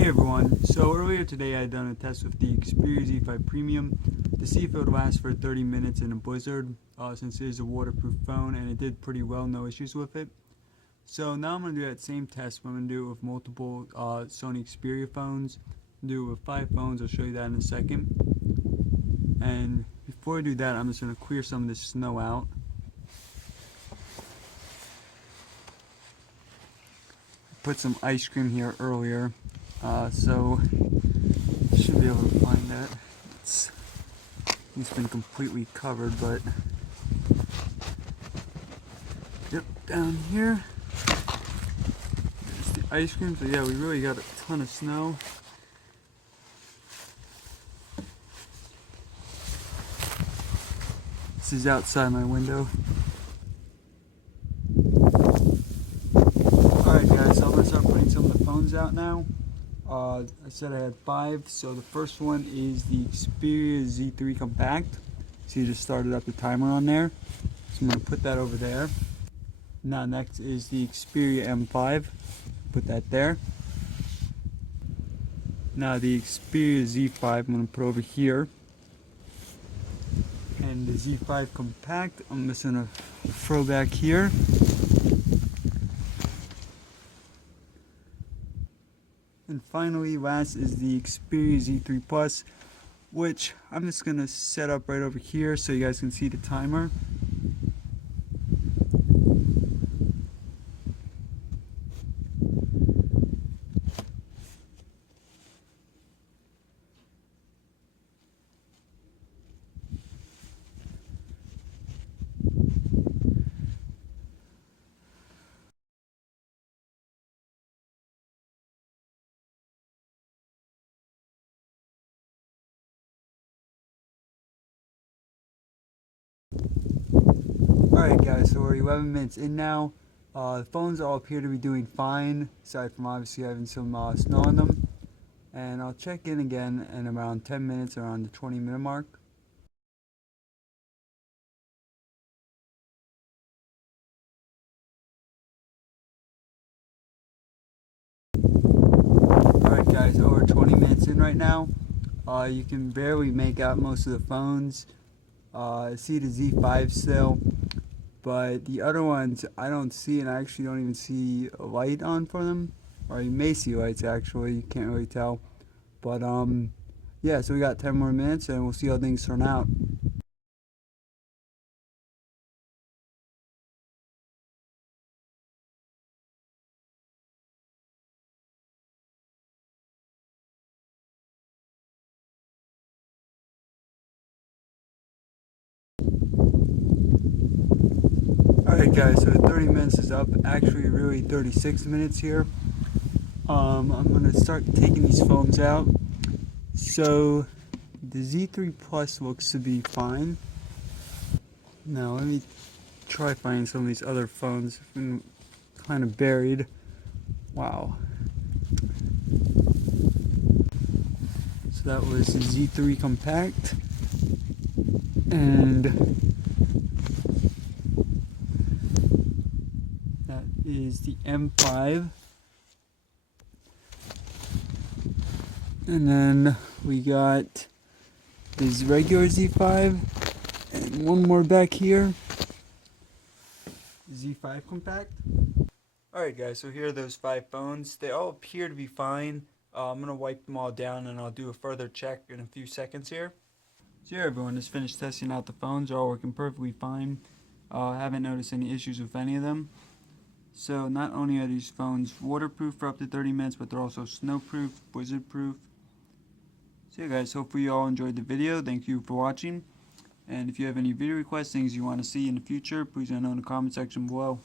Hey everyone, so earlier today I had done a test with the Xperia Z5 Premium to see if it would last for 30 minutes in a blizzard, since it is a waterproof phone, and it did pretty well, no issues with it. So now I'm going to do that same test, but I'm going to do it with multiple Sony Xperia phones. Do it with 5 phones, I'll show you that in a second. And before I do that, I'm just going to clear some of this snow out. Put some ice cream here earlier, so you should be able to find that. It's been completely covered, but yep, down here there's the ice cream. So yeah, we really got a ton of snow. This is outside my window. Alright guys, so I'm going to start putting some of the phones out now. I said I had 5, so the first one is the Xperia Z3 Compact. So you just started up the timer on there. So I'm going to put that over there. Now next is the Xperia M5. Put that there. Now the Xperia Z5 I'm going to put over here. And the Z5 Compact I'm just going to throw back here. And finally, last is the Xperia Z3 Plus, which I'm just going to set up right over here so you guys can see the timer. Alright guys, so we're 11 minutes in now. The phones all appear to be doing fine, aside from obviously having some snow on them. And I'll check in again in around 10 minutes, around the 20-minute mark. Alright guys, over 20 minutes in right now. You can barely make out most of the phones. I see the Z5 still. But the other ones I don't see, and I actually don't even see a light on for them. Or you may see lights actually, you can't really tell. But yeah, so we got 10 more minutes and we'll see how things turn out. Alright guys, so 30 minutes is up, actually really 36 minutes here. I'm going to start taking these phones out. So the Z3 Plus looks to be fine. Now let me try finding some of these other phones. I've been kind of buried. Wow. So that was the Z3 Compact. And that is the M5. And then we got this regular Z5 and one more back here, Z5 Compact. Alright guys, so here are those 5 phones. They all appear to be fine. I'm going to wipe them all down and I'll do a further check in a few seconds here. So here everyone, just finished testing out the phones. They're all working perfectly fine. I haven't noticed any issues with any of them. So not only are these phones waterproof for up to 30 minutes, but they're also snowproof, blizzard proof. So yeah guys, hopefully you all enjoyed the video. Thank you for watching. And if you have any video requests, things you want to see in the future, please let me know in the comment section below.